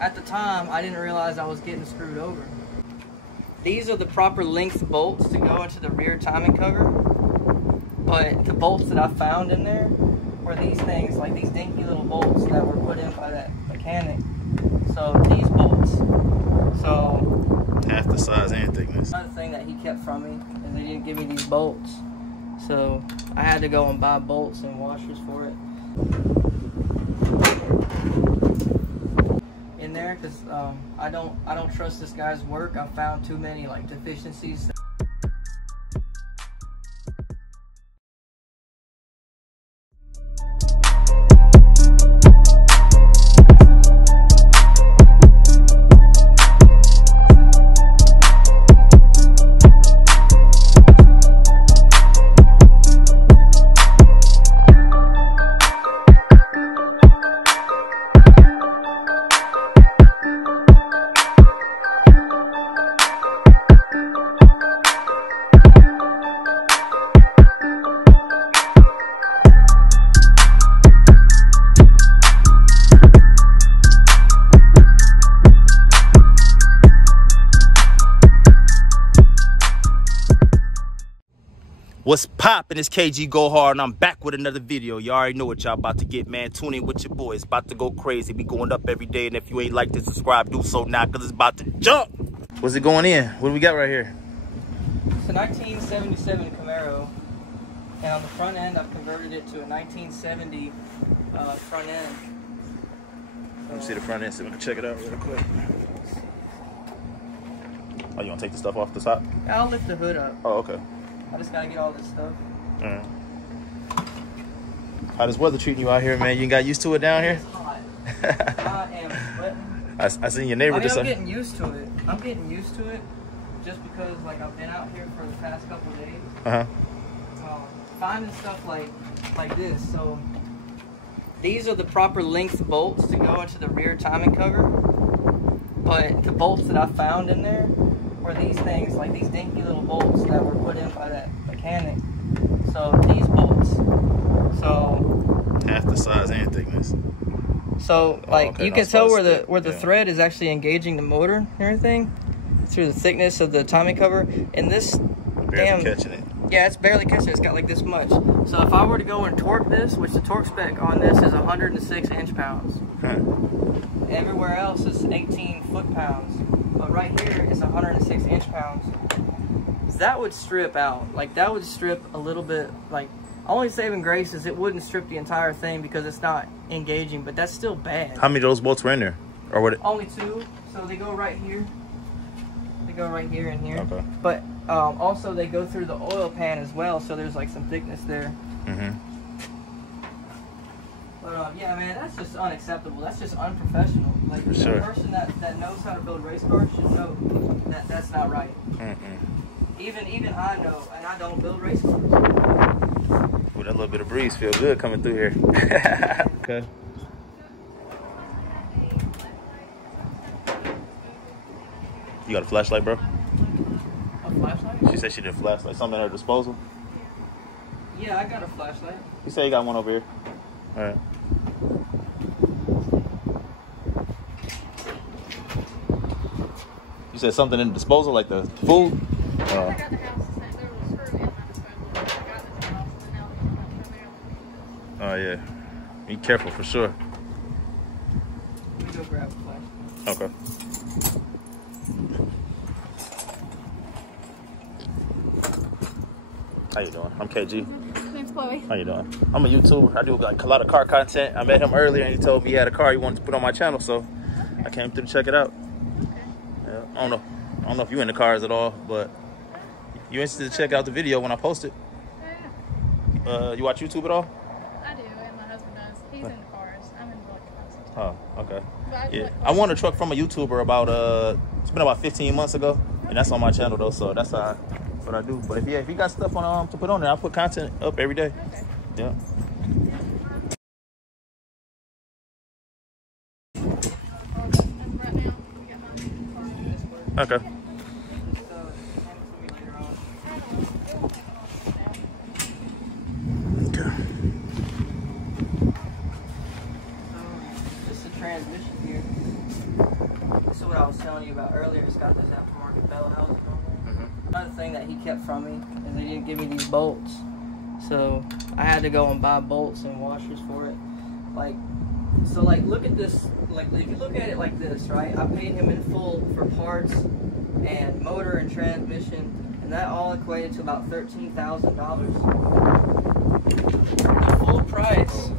at the time, I didn't realize I was getting screwed over. These are the proper length bolts to go into the rear timing cover, but the bolts that I found in there were these things, like these dinky little bolts that were put in by that mechanic. So these bolts, so half the size and thickness. Another thing that he kept from me is they didn't give me these bolts, so I had to go and buy bolts and washers for it in there, because I don't trust this guy's work. I found too many like deficiencies. What's poppin'? It's KG Go Hard, and I'm back with another video. You already know what y'all about to get, man. Tune in with your boy. It's about to go crazy. We going up every day, and if you ain't like to subscribe, do so now, because it's about to jump. What's it going in? What do we got right here? It's a 1977 Camaro, and on the front end, I've converted it to a 1970 front end. Let me see the front end so we can check it out real quick. Oh, you gonna take the stuff off the top? I'll lift the hood up. Oh, okay. I just gotta get all this stuff. How does weather treating you out here, man? You got used to it down here? It's hot. I am sweating. I seen your neighbor I'm getting used to it. I'm getting used to it just because, like, I've been out here for the past couple of days. Finding stuff like this. So these are the proper length bolts to go into the rear timing cover, but the bolts that I found in there were these things, like these dinky little bolts that were put in by that mechanic. So these bolts, so half the size and thickness. So like you can tell where the thread is actually engaging the motor and everything through the thickness of the timing cover. And this barely catching it. Yeah, it's barely catching it. It's got like this much. So if I were to go and torque this, which the torque spec on this is 106 inch-pounds. Everywhere else is 18 foot-pounds. But right here is 106 inch-pounds. That would strip out. Like, that would strip a little bit. Like, only saving grace is it wouldn't strip the entire thing because it's not engaging, but that's still bad. How many of those bolts were in there? Or what? Only two. So they go right here. They go right here and here. Okay. But also they go through the oil pan as well, so there's like some thickness there. But yeah, man, that's just unacceptable. That's just unprofessional. Like, a person that knows how to build race cars should know that that's not right. Even I know, and I don't build race cars. Ooh, that little bit of breeze feel good coming through here. Okay. You got a flashlight, bro? A flashlight? She said she did a flashlight. Something at her disposal? Yeah, I got a flashlight. You say you got one over here. All right. You said something in the disposal, like the food? I got the house and there was a screw in my disposal. I got this house and now it's Oh, yeah. Be careful for sure. Let me go grab a flashlight. Okay. How you doing? I'm KG. name's Chloe. How you doing? I'm a YouTuber. I do like a lot of car content. I met him earlier and he told me he had a car he wanted to put on my channel, so I came through to check it out. Yeah, I don't know if you're into cars at all, but you interested to check out the video when I post it? Yeah. You watch YouTube at all? I do, and my husband does. He's into cars. I'm into electronics. Oh, okay. Yeah. Like I won a truck from a YouTuber about it's been about 15 months ago, and that's on my channel though, so that's what I do. But if you got stuff on to put on there, I put content up every day. Okay. Yeah. Right now, we got my car. Okay. Just the transmission here. what I was telling you about earlier. It's got this aftermarket bell housing on there. Another thing that he kept from me is they didn't give me these bolts. So I had to go and buy bolts and washers for it. Like, so like look at this, like if you look at it like this, right? I paid him in full for parts and motor and transmission, and that all equated to about $13,000. The full price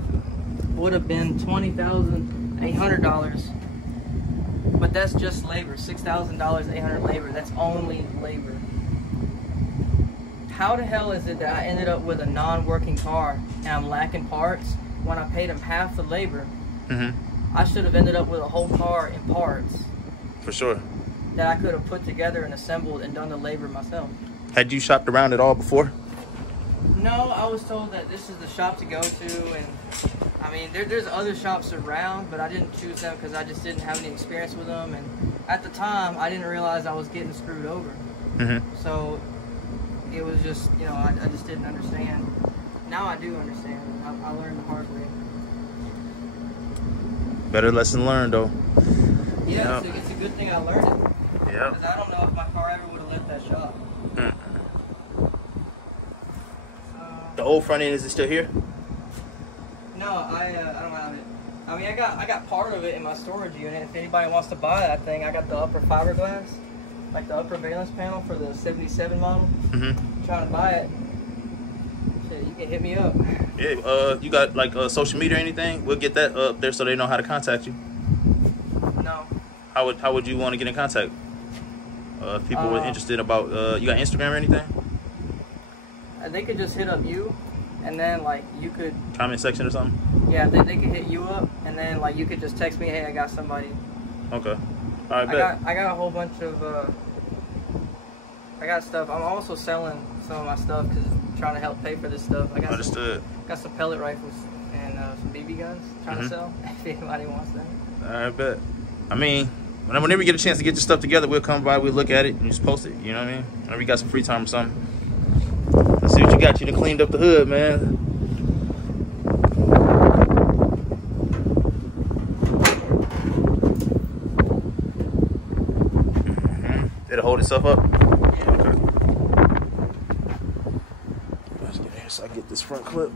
would have been $20,800, but that's just labor. $6,800 labor. That's only labor. How the hell is it that I ended up with a non-working car and I'm lacking parts when I paid him half the labor? I should have ended up with a whole car in parts. For sure. That I could have put together and assembled and done the labor myself. Had you shopped around at all before? No, I was told that this is the shop to go to, and I mean, there's other shops around, but I didn't choose them because I just didn't have any experience with them, and at the time, I didn't realize I was getting screwed over. So it was just, you know, I just didn't understand. Now I do understand. I learned the hard way. Better lesson learned, though. Yeah, it's a good thing I learned it. Yeah. Because I don't know if my car ever would have left that shop. The old front end, is it still here? No, I don't have it. I mean, I got part of it in my storage unit. If anybody wants to buy that thing, I got the upper fiberglass, like the upper valence panel for the 77 model. Trying to buy it. Shit, you can hit me up. Yeah, you got like social media or anything? We'll get that up there so they know how to contact you. No. How would you want to get in contact? If people were interested about, you got Instagram or anything? They could just hit up you, and then like you could comment section or something. Yeah, they could hit you up, and then like you could just text me, hey, I got somebody. Okay. All right. Bet. I got a whole bunch of I got stuff. I'm also selling some of my stuff because I'm trying to help pay for this stuff. I got got some pellet rifles and some BB guns trying to sell. If anybody wants them. All right, bet. I mean, whenever we get a chance to get your stuff together, we'll come by, we'll look at it, and just post it. You know what I mean? Whenever you got some free time or something. Let's see what you got. You done cleaned up the hood, man. Did it hold itself up? Yeah. Okay. Let's get here so I get this front clip.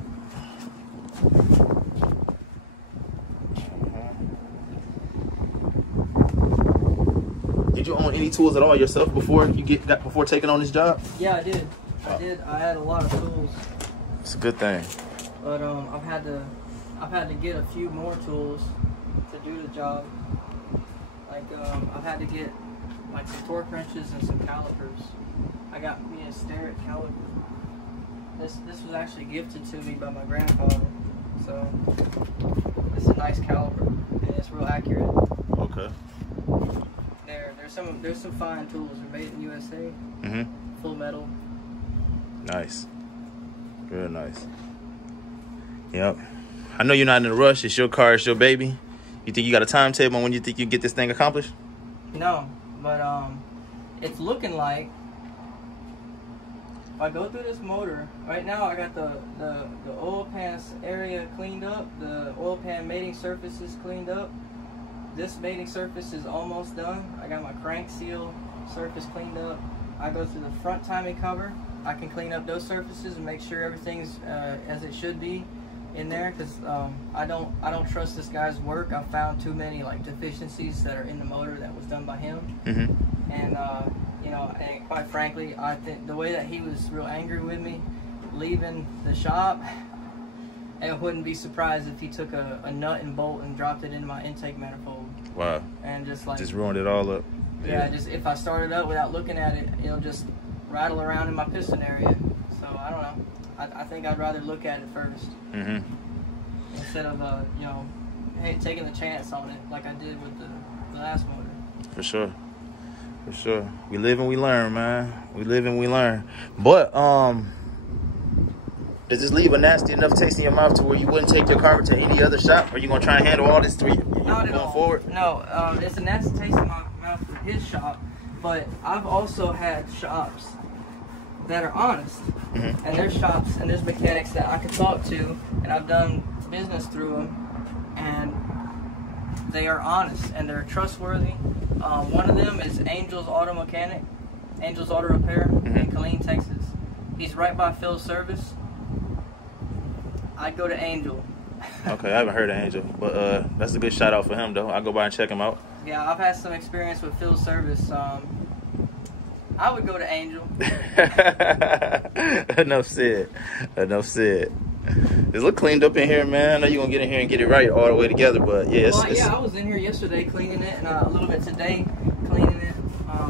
Did you own any tools at all yourself before before taking on this job? Yeah, I did. I had a lot of tools. It's a good thing. But I've had to get a few more tools to do the job. Like I've had to get like some torque wrenches and some calipers. I got me a Starrett caliper. This was actually gifted to me by my grandfather. So it's a nice caliper and it's real accurate. Okay. There's some fine tools. They're made in USA. Full metal. Nice. Real nice. Yep. I know you're not in a rush. It's your car. It's your baby. You think you got a timetable on when you think you get this thing accomplished? No, but it's looking like if I go through this motor, right now I got the oil pan area cleaned up. The oil pan mating surface is cleaned up. This mating surface is almost done. I got my crank seal surface cleaned up. I go through the front timing cover. I can clean up those surfaces and make sure everything's as it should be in there, because I don't trust this guy's work. I've found too many like deficiencies that are in the motor that was done by him. And you know, and quite frankly, I think the way that he was real angry with me leaving the shop, I wouldn't be surprised if he took a nut and bolt and dropped it into my intake manifold. Wow. And just ruined it all up. Yeah, just if I start it up without looking at it, it'll just rattle around in my piston area. So I don't know. I think I'd rather look at it first instead of you know, hey, taking the chance on it like I did with the last motor. For sure. For sure. We live and we learn, man. We live and we learn. But does this leave a nasty enough taste in your mouth to where you wouldn't take your car to any other shop? Are you gonna try and handle all this going forward? No, it's a nasty taste in my mouth for his shop, but I've also had shops that are honest, and there's shops and there's mechanics that I could talk to, and I've done business through them, and they are honest and they're trustworthy. One of them is Angel's Auto Mechanic, Angel's Auto Repair in Killeen, Texas. He's right by Phil's service. I'd go to Angel. Okay, I haven't heard of Angel, but that's a good shout out for him though. I'll go by and check him out. Yeah, I've had some experience with Phil's service. I would go to Angel. Enough said. Enough said. It's look cleaned up in here, man. I know you're gonna get in here and get it right all the way together, but yeah, yeah, I was in here yesterday cleaning it, and a little bit today cleaning it.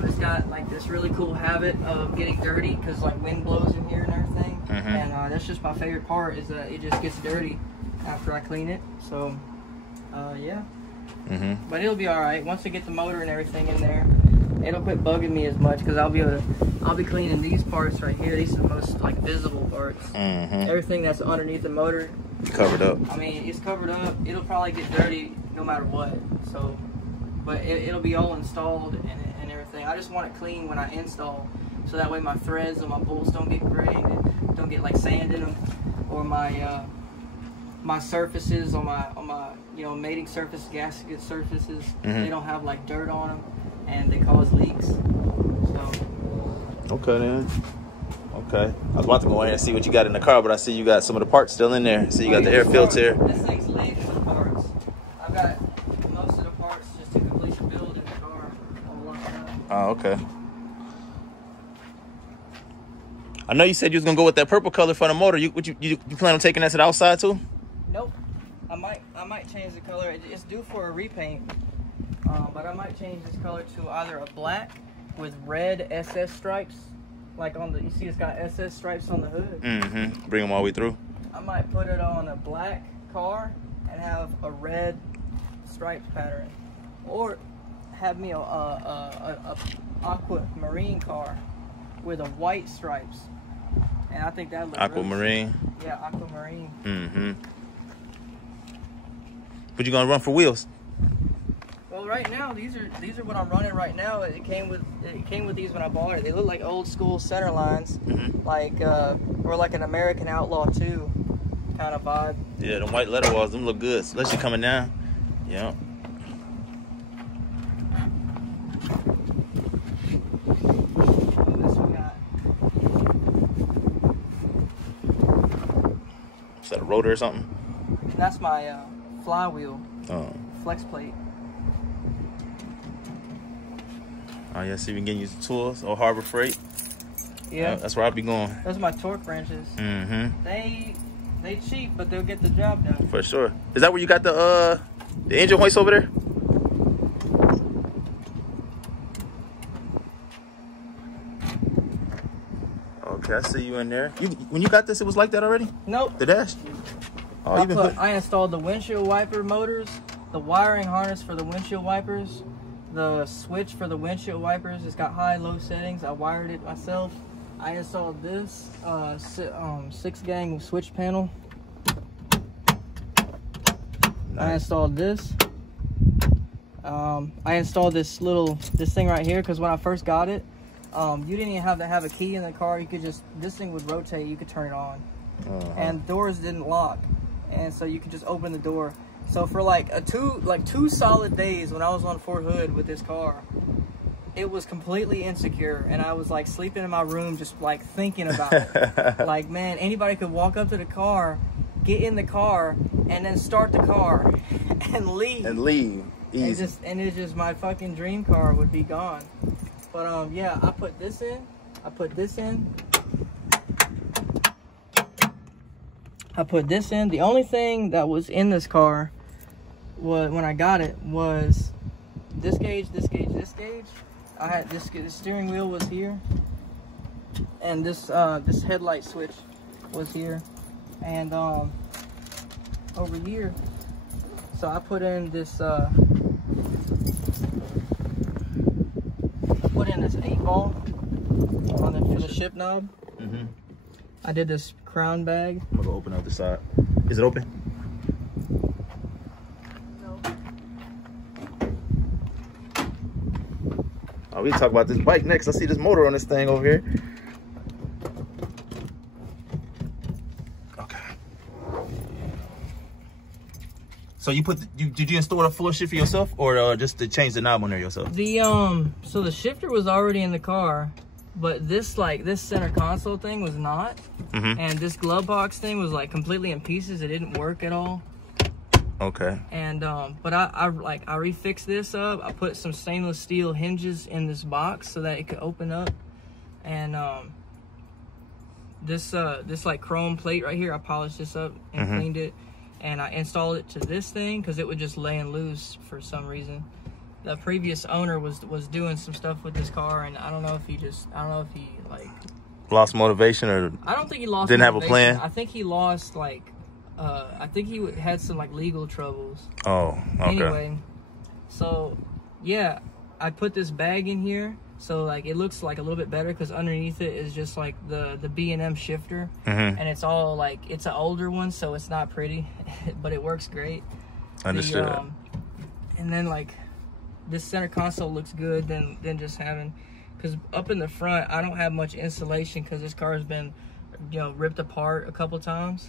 It's got like this really cool habit of getting dirty because like wind blows in here and everything, and that's just my favorite part is that it just gets dirty after I clean it. So, yeah. But it'll be all right once I get the motor and everything in there. It'll quit bugging me as much because I'll be cleaning these parts right here. These are the most like visible parts. Everything that's underneath the motor, covered up. I mean, it's covered up. It'll probably get dirty no matter what. So, but it'll be all installed and everything. I just want it clean when I install, so that way my threads and my bolts don't get gray, and don't get like sand in them, or my my surfaces on my mating surface, gasket surfaces. They don't have like dirt on them, and they cause leaks. So. Okay then. Okay. I was about to go in here and see what you got in the car, but I see you got some of the parts still in there. So you got the air filter. This thing's laden with parts. I've got most of the parts just to complete the build in the car. Oh, okay. I know you said you was gonna go with that purple color for the motor. You plan on taking that to the outside too? Nope. I might change the color. It's due for a repaint. But I might change this color to either a black with red SS stripes, like on the, you see it's got SS stripes on the hood. Bring them all the way through. I might put it on a black car and have a red stripes pattern, or have me a aquamarine car with a white stripes, and I think that looks aquamarine. Really, yeah, aquamarine. But you gonna run for wheels? Well, right now these are what I'm running right now. It came with these when I bought it. They look like old school center lines, like or like an American Outlaw 2 kind of vibe. Yeah, the white letter walls, them look good, especially coming down. Yeah. This we got. Is that a rotor or something? That's my flywheel. Oh. Flex plate. Oh yeah, see, we can get you some tools or Harbor Freight. Yeah, that's where I'll be going. Those are my torque wrenches. They cheap, but they'll get the job done. For sure. Is that where you got the engine hoist over there? Okay, I see you in there. When you got this, it was like that already? Nope. The dash? Oh, I installed the windshield wiper motors, the wiring harness for the windshield wipers, the switch for the windshield wipers. It's got high, low settings. I wired it myself. I installed this 6-gang switch panel. Nice. I installed this. I installed this thing right here because when I first got it, you didn't even have to have a key in the car. You could just, this thing would rotate. You could turn it on, and doors didn't lock, and so you could just open the door. So for like two solid days when I was on Fort Hood with this car, it was completely insecure, and I was like sleeping in my room just like thinking about it. Like, man, anybody could walk up to the car, get in the car, and then start the car and leave. Easy. And it's just my fucking dream car would be gone. But yeah, I put this in. I put this in. The only thing that was in this car was, when I got it, was this gauge, this gauge, this gauge. I had this steering wheel was here, and this headlight switch was here, and over here. So I put in this 8-ball for the ship knob. I did this crown bag. I'm gonna go open up the side. Is it open? No. Oh, we can talk about this bike next. I see this motor on this thing over here. Okay. So you put did you install a full shifter yourself, or just to change the knob on there yourself? The so the shifter was already in the car, but this center console thing was not, and this glove box thing was like completely in pieces. It didn't work at all. Okay. And but I refixed this up. I put some stainless steel hinges in this box so that it could open up, and this like chrome plate right here, I polished this up and cleaned it, and I installed it to this thing because it was just laying loose for some reason. The previous owner was doing some stuff with this car, and I don't know if he like lost motivation, or I don't think he lost. Didn't have a plan. I think he lost like I think he had some like legal troubles. Oh, okay. Anyway, so yeah, I put this bag in here. So like it looks like a little bit better because underneath it is just like the B&M shifter, and it's all like it's an older one, so it's not pretty, but it works great. Understood. And then like this center console looks good than just having, because up in the front I don't have much insulation because this car has been ripped apart a couple times.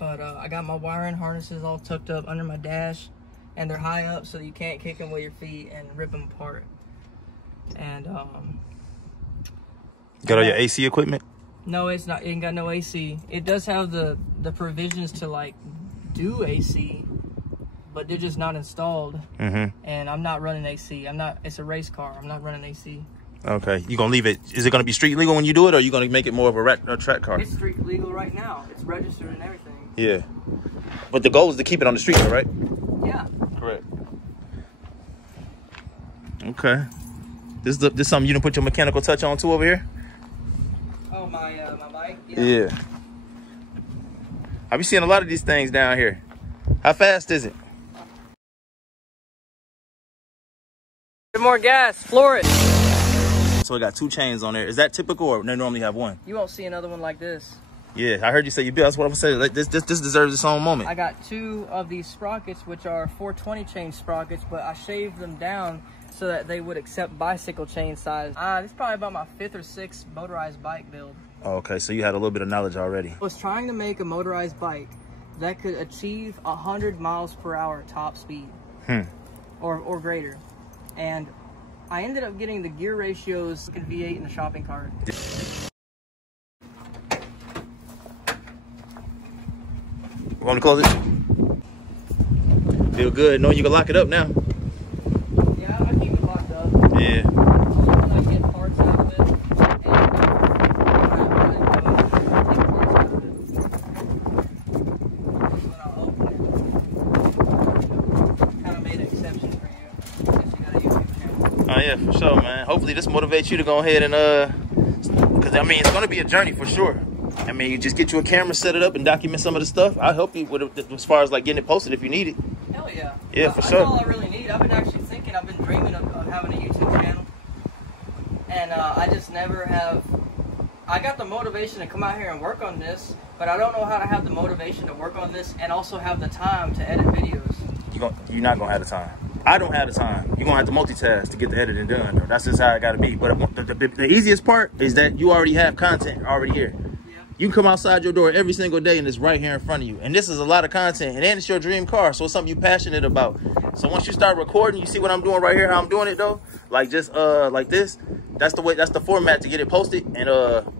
But I got my wiring harnesses all tucked up under my dash, and they're high up so you can't kick them with your feet and rip them apart. And got all your AC equipment? No, it's not. It ain't got no AC. It does have the provisions to like do AC, but they're just not installed. And I'm not running AC. It's a race car. I'm not running AC. Okay, you gonna leave it? Is it gonna be street legal when you do it, or are you gonna make it more of a track car? It's street legal right now. It's registered and everything. Yeah, but the goal is to keep it on the street, right? Yeah. Correct. Okay. This something you done put your mechanical touch on too over here? Oh, my bike? Yeah. I be seeing a lot of these things down here. How fast is it? Get more gas, floor it. So it got 2 chains on there. Is that typical, or they normally have 1? You won't see another one like this. Yeah, I heard you say you built. That's what I'm saying. Like this deserves its own moment. I got 2 of these sprockets, which are 420 chain sprockets, but I shaved them down so that they would accept bicycle chain size. This is probably about my 5th or 6th motorized bike build. Oh, okay, so you had a little bit of knowledge already. I was trying to make a motorized bike that could achieve 100 miles per hour top speed, or greater, and I ended up getting the gear ratios V8 in the shopping cart. Want to close it? Feel good knowing you can lock it up now. Yeah, I keep it locked up. Yeah. When I get parts out of it, when I open it, kind of made an exception for you. Since you got a YouTube channel. Oh yeah, for sure, man. Hopefully this motivates you to go ahead and because I mean it's gonna be a journey for sure. I mean, you just get you a camera, set it up, and document some of the stuff. I'll help you with it as far as like getting it posted if you need it. Hell yeah. Yeah, for sure. That's all I really need. I've been actually thinking, I've been dreaming of having a YouTube channel. And I just never have. I got the motivation to come out here and work on this, but I don't know how to have the motivation to work on this and also have the time to edit videos. You're not going to have the time. I don't have the time. You're going to have to multitask to get the editing done, though. That's just how it got to be. But the easiest part is that you already have content already here. You can come outside your door every single day and it's right here in front of you. And this is a lot of content. And then it's your dream car. So it's something you're passionate about. So once you start recording, you see what I'm doing right here, how I'm doing it though. Like just like this. That's the way, that's the format to get it posted. And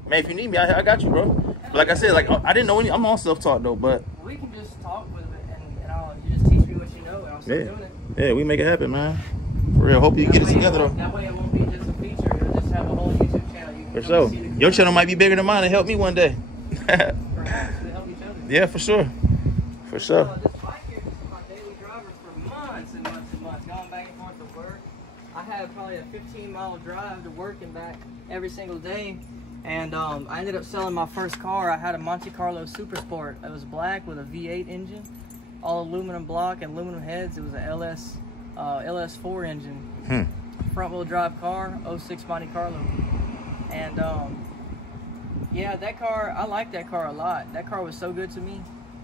man, if you need me, I got you, bro. But like I said, like I didn't know any, I'm all self-taught though, but we can just talk with it and you just teach me what you know and I'll start doing it. Yeah, we make it happen, man. For real. Hope you get it together though. That way it won't be just a feature, it'll just have a whole YouTube channel. You can for sure. Your channel might be bigger than mine and help me one day. Perhaps we help each other. Yeah, for sure. For sure. This bike here is my daily driver for months and months and months, going back and forth to work. I had probably a 15-mile drive to work and back every single day. And I ended up selling my first car. I had a Monte Carlo Super Sport. It was black with a V8 engine, all aluminum block and aluminum heads. It was a LS4 engine, front-wheel drive car, 06 Monte Carlo. And yeah, that car, I like that car a lot. That car was so good to me.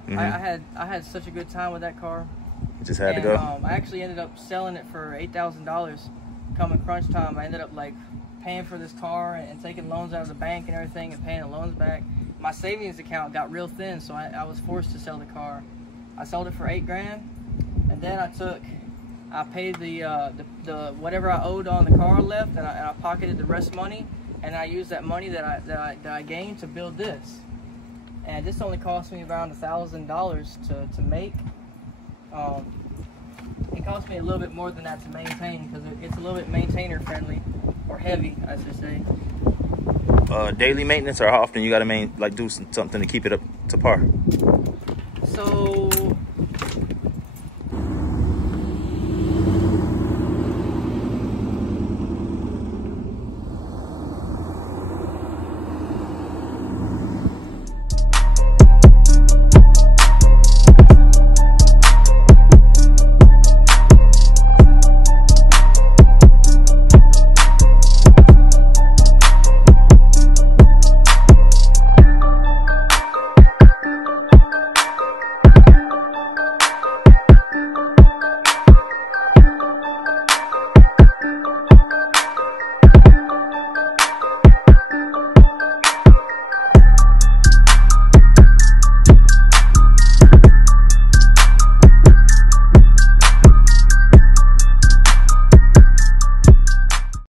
I had such a good time with that car. It just had to go. I actually ended up selling it for $8,000. Coming crunch time, I ended up like paying for this car and taking loans out of the bank and everything and paying the loans back. My savings account got real thin, so I was forced to sell the car. I sold it for $8 grand, and then I paid the whatever I owed on the car left, and I pocketed the rest money, and I used that money that I gained to build this. And this only cost me around $1,000 to make. It cost me a little bit more than that to maintain, because it's a little bit maintainer friendly, or heavy, I should say. Daily maintenance, or how often you gotta do something to keep it up to par? So